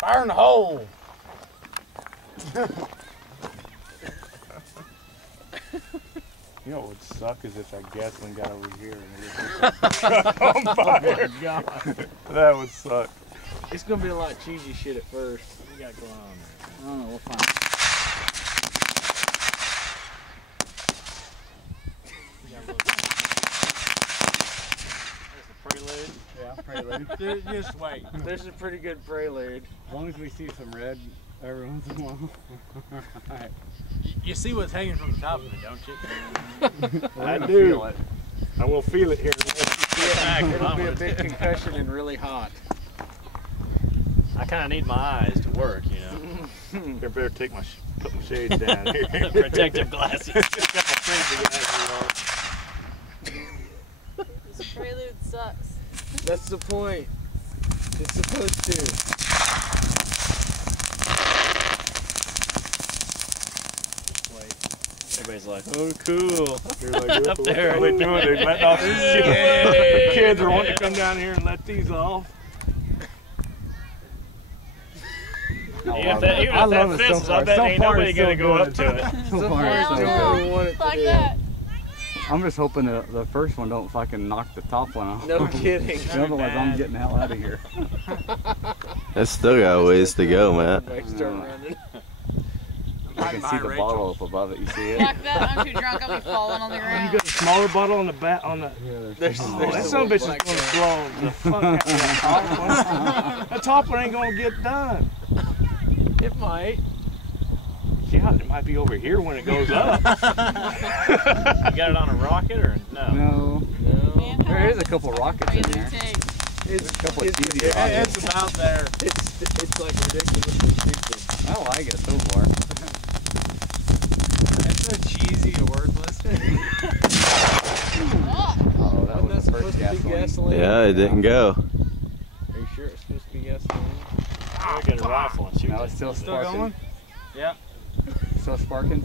Fire in the hole. You know what would suck is if that gasoline got over here and it was on fire. Oh, God. That would suck. It's going to be a lot of cheesy shit at first. What you got going on there? I don't know. We'll find it. Prelude? Yeah, prelude. Just wait. There's a pretty good prelude. As long as we see some red every once in a while. Alright. You see what's hanging from the top of it, don't you? I do. Feel it. I will feel it here. Yeah, it'll be a big concussion and really hot. I kind of need my eyes to work, you know. I better take put my shades down here. Protective glasses. Got my crazy glasses on. This prelude sucks. That's the point. It's supposed to. Everybody's like, oh, cool. They're like, Up there. What are they doing? They're letting off these shit. Kids are wanting to come down here and let these off. Even if that fences, I bet ain't nobody going to go up to it. So far, Hell so no. good. Fuck that. I'm just hoping the first one don't fucking knock the top one off. No kidding. Otherwise, I'm getting the hell out of here. It's still got a ways to go, man. I can see the bottle up above it. You see it? Fuck that. I'm too drunk. I'll be falling on the You ground. got a smaller bottle on the back on the. Yeah, There's that son of a bitch is gonna blow the fuck out of that top one. That top one ain't gonna get done. It might. Yeah, it might be over here when it goes up. You got it on a rocket or no? No. Man, how There is long a couple does this rockets in prelude there. take? It's A couple of cheesy yeah, rockets. it's about there. It's like ridiculously stupid. I like it so far. It's so cheesy and worthless. Oh, that was the first gasoline. Yeah, it didn't go. Are you sure it's supposed to be gasoline? I'll get a rifle and shoot Now it. it's still Still sparking. going? Yeah. Still sparking.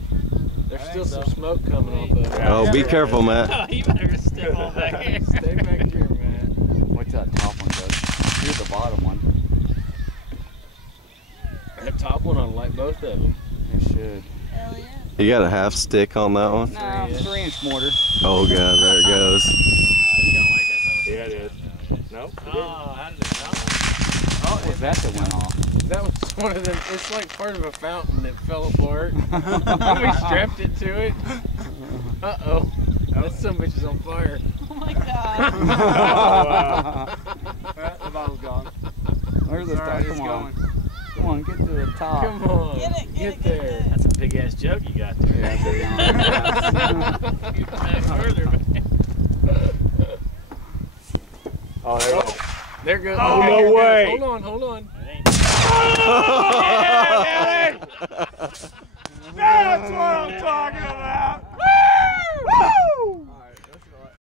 There's still some smoke coming off of it. Oh, be careful, Matt. Oh, you better step on back here. Stay back here, man. Wait till that top one does. Here's the bottom one. That top one on like both of them. It should. Hell yeah. You got a half stick on that one? No, 3-inch mortar. Oh, God, there it goes. Yeah, it is. Nope. Oh, how did it go? What was that went off? That was one of them. It's like part of a fountain that fell apart. We strapped it to it. Uh-oh. That son of a bitch is on fire. Oh my god. The bottle's gone. Where's the top? Come on. Come on, get to the top. Come on. Get it, get it, get there. it. That's a big ass joke you got there. Yeah, You put that further, man. Oh, there you go. There goes. Oh, no way. Hold on, hold on. It ain't. Oh, yeah,